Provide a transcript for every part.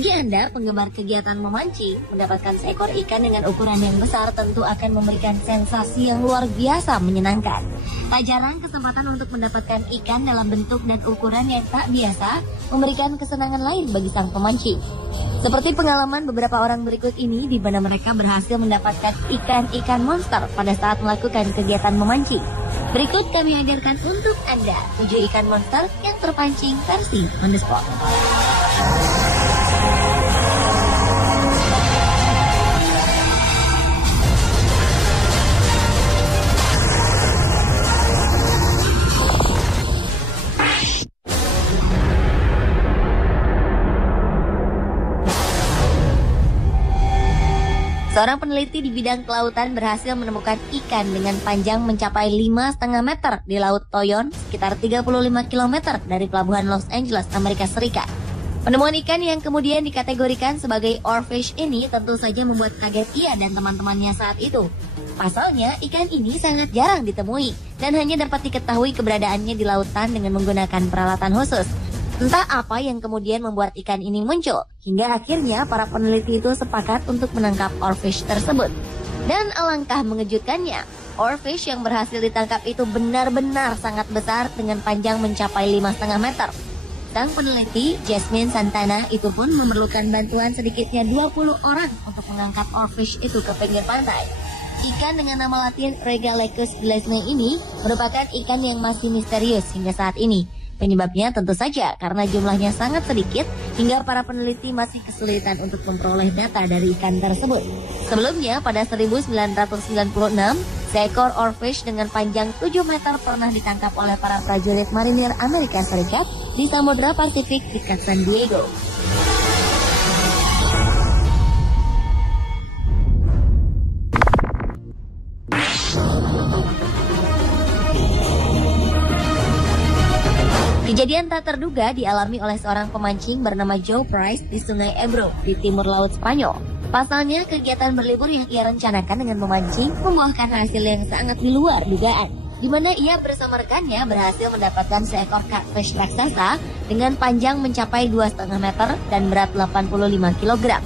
Bagi Anda penggemar kegiatan memancing, mendapatkan seekor ikan dengan ukuran yang besar tentu akan memberikan sensasi yang luar biasa menyenangkan. Tak jarang kesempatan untuk mendapatkan ikan dalam bentuk dan ukuran yang tak biasa memberikan kesenangan lain bagi sang pemancing. Seperti pengalaman beberapa orang berikut ini di mana mereka berhasil mendapatkan ikan-ikan monster pada saat melakukan kegiatan memancing. Berikut kami hadirkan untuk Anda 7 ikan monster yang terpancing versi on the spot. Seorang peneliti di bidang kelautan berhasil menemukan ikan dengan panjang mencapai 5,5 meter di Laut Toyon, sekitar 35 km dari pelabuhan Los Angeles, Amerika Serikat. Penemuan ikan yang kemudian dikategorikan sebagai oarfish ini tentu saja membuat kaget ia dan teman-temannya saat itu. Pasalnya, ikan ini sangat jarang ditemui dan hanya dapat diketahui keberadaannya di lautan dengan menggunakan peralatan khusus. Entah apa yang kemudian membuat ikan ini muncul, hingga akhirnya para peneliti itu sepakat untuk menangkap oarfish tersebut. Dan alangkah mengejutkannya, oarfish yang berhasil ditangkap itu benar-benar sangat besar dengan panjang mencapai 5,5 meter. Sang peneliti, Jasmine Santana, itu pun memerlukan bantuan sedikitnya 20 orang untuk mengangkat oarfish itu ke pinggir pantai. Ikan dengan nama latin Regalecus glesne ini merupakan ikan yang masih misterius hingga saat ini. Penyebabnya tentu saja karena jumlahnya sangat sedikit hingga para peneliti masih kesulitan untuk memperoleh data dari ikan tersebut. Sebelumnya pada 1996, seekor oarfish dengan panjang 7 meter pernah ditangkap oleh para prajurit marinir Amerika Serikat di Samudra Pasifik dekat San Diego. Kejadian tak terduga dialami oleh seorang pemancing bernama Joe Price di Sungai Ebro di timur laut Spanyol. Pasalnya, kegiatan berlibur yang ia rencanakan dengan memancing membuahkan hasil yang sangat di luar dugaan, di mana ia bersama rekannya berhasil mendapatkan seekor catfish raksasa dengan panjang mencapai 2,5 meter dan berat 85 kg.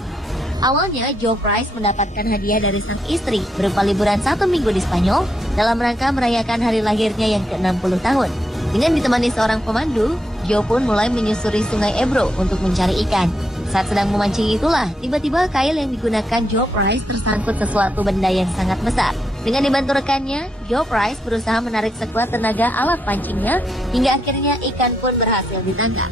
Awalnya, Joe Price mendapatkan hadiah dari sang istri berupa liburan 1 minggu di Spanyol dalam rangka merayakan hari lahirnya yang ke-60 tahun. Dengan ditemani seorang pemandu, Joe pun mulai menyusuri Sungai Ebro untuk mencari ikan. Saat sedang memancing itulah, tiba-tiba kail yang digunakan Joe Price tersangkut sesuatu benda yang sangat besar. Dengan dibantu rekannya, Joe Price berusaha menarik sekuat tenaga alat pancingnya hingga akhirnya ikan pun berhasil ditangkap.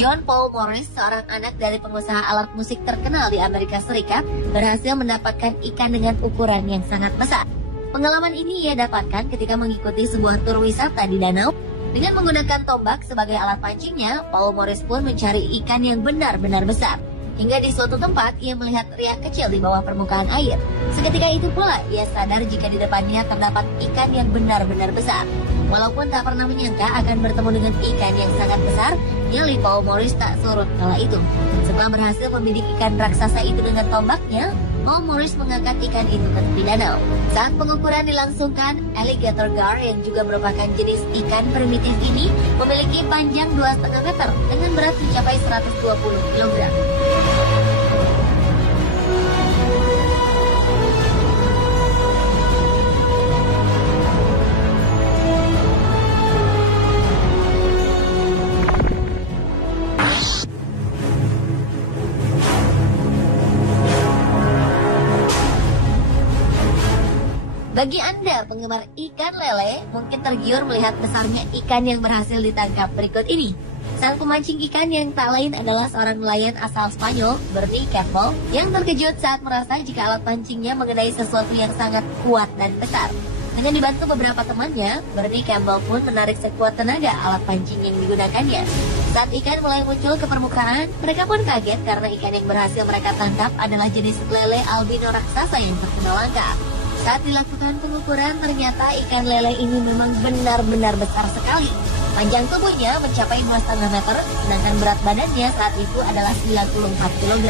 John Paul Morris, seorang anak dari pengusaha alat musik terkenal di Amerika Serikat, berhasil mendapatkan ikan dengan ukuran yang sangat besar. Pengalaman ini ia dapatkan ketika mengikuti sebuah tur wisata di danau. Dengan menggunakan tombak sebagai alat pancingnya, Paul Morris pun mencari ikan yang benar-benar besar. Hingga di suatu tempat, ia melihat riak kecil di bawah permukaan air. Seketika itu pula, ia sadar jika di depannya terdapat ikan yang benar-benar besar. Walaupun tak pernah menyangka akan bertemu dengan ikan yang sangat besar, nyali Paul Morris tak surut kala itu. Setelah berhasil membidik ikan raksasa itu dengan tombaknya, Paul Morris mengangkat ikan itu ke tepi danau. Saat pengukuran dilangsungkan, alligator gar yang juga merupakan jenis ikan primitif ini memiliki panjang 2,5 meter dengan berat mencapai 120 kg. Bagi Anda penggemar ikan lele, mungkin tergiur melihat besarnya ikan yang berhasil ditangkap berikut ini. Sang pemancing ikan yang tak lain adalah seorang nelayan asal Spanyol, Bernie Campbell, yang terkejut saat merasa jika alat pancingnya mengenai sesuatu yang sangat kuat dan besar. Dengan dibantu beberapa temannya, Bernie Campbell pun menarik sekuat tenaga alat pancing yang digunakannya. Saat ikan mulai muncul ke permukaan, mereka pun kaget karena ikan yang berhasil mereka tangkap adalah jenis lele albino raksasa yang terkenal langka. Saat dilakukan pengukuran, ternyata ikan lele ini memang benar-benar besar sekali. Panjang tubuhnya mencapai 2,5 meter, sedangkan berat badannya saat itu adalah 94 kg.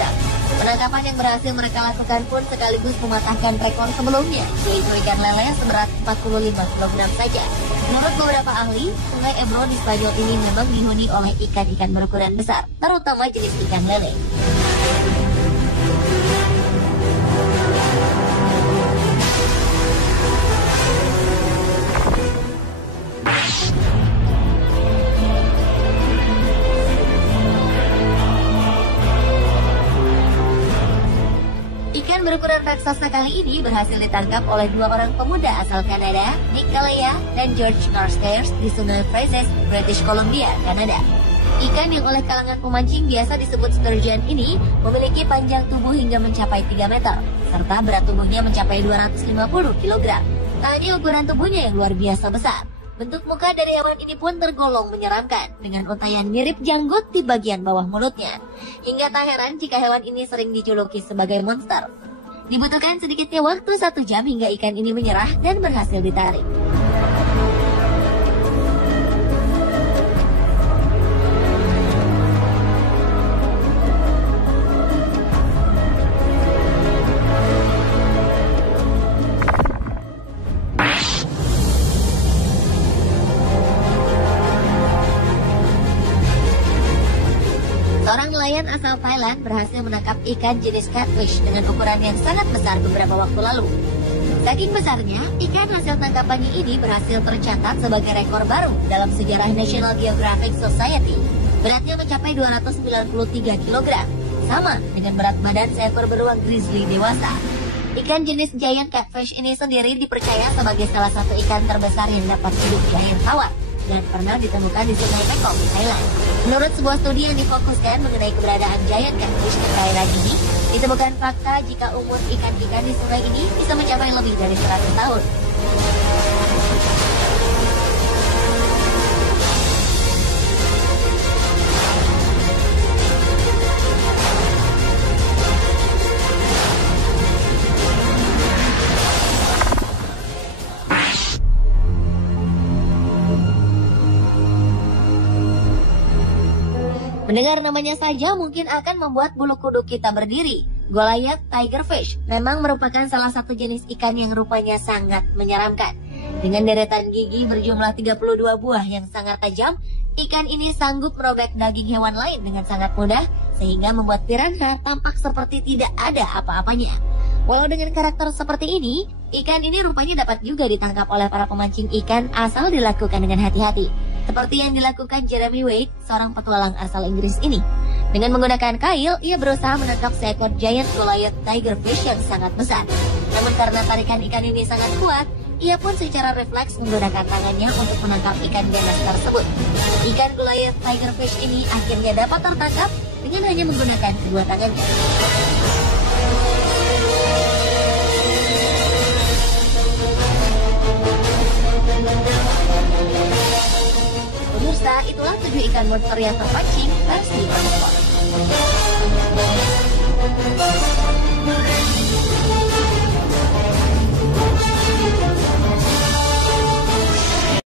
Penangkapan yang berhasil mereka lakukan pun sekaligus mematahkan rekor sebelumnya, yaitu ikan lele seberat 45 kg saja. Menurut beberapa ahli, Sungai Ebro di Spanyol ini memang dihuni oleh ikan-ikan berukuran besar, terutama jenis ikan lele. Ikan berukuran raksasa kali ini berhasil ditangkap oleh dua orang pemuda asal Kanada, Nick Galea dan George Carstairs di Sungai Brazos, British Columbia, Kanada. Ikan yang oleh kalangan pemancing biasa disebut sturgeon ini memiliki panjang tubuh hingga mencapai 3 meter, serta berat tubuhnya mencapai 250 kg. Tak hanya ukuran tubuhnya yang luar biasa besar, bentuk muka dari hewan ini pun tergolong menyeramkan, dengan untaian mirip janggut di bagian bawah mulutnya. Hingga tak heran jika hewan ini sering dijuluki sebagai monster. Dibutuhkan sedikitnya waktu 1 jam hingga ikan ini menyerah dan berhasil ditarik. Seorang nelayan asal Thailand berhasil menangkap ikan jenis catfish dengan ukuran yang sangat besar beberapa waktu lalu. Saking besarnya, ikan hasil tangkapannya ini berhasil tercatat sebagai rekor baru dalam sejarah National Geographic Society. Beratnya mencapai 293 kg, sama dengan berat badan seekor beruang grizzly dewasa. Ikan jenis giant catfish ini sendiri dipercaya sebagai salah satu ikan terbesar yang dapat hidup di air tawar dan pernah ditemukan di Sungai Mekong, Thailand. Menurut sebuah studi yang difokuskan mengenai keberadaan giant catfish di perairan ini, ditemukan fakta jika umur ikan-ikan di sungai ini bisa mencapai lebih dari 100 tahun. Mendengar namanya saja mungkin akan membuat bulu kuduk kita berdiri. Goliath tigerfish memang merupakan salah satu jenis ikan yang rupanya sangat menyeramkan. Dengan deretan gigi berjumlah 32 buah yang sangat tajam, ikan ini sanggup merobek daging hewan lain dengan sangat mudah, sehingga membuat piranha tampak seperti tidak ada apa-apanya. Walau dengan karakter seperti ini, ikan ini rupanya dapat juga ditangkap oleh para pemancing ikan asal dilakukan dengan hati-hati. Seperti yang dilakukan Jeremy Wade, seorang petualang asal Inggris ini. Dengan menggunakan kail, ia berusaha menangkap seekor giant Goliath tigerfish yang sangat besar. Namun karena tarikan ikan ini sangat kuat, ia pun secara refleks menggunakan tangannya untuk menangkap ikan ganas tersebut. Ikan Goliath tigerfish ini akhirnya dapat tertangkap dengan hanya menggunakan kedua tangannya. Pemirsa, itulah 7 ikan monster yang terpancing versi Onspot.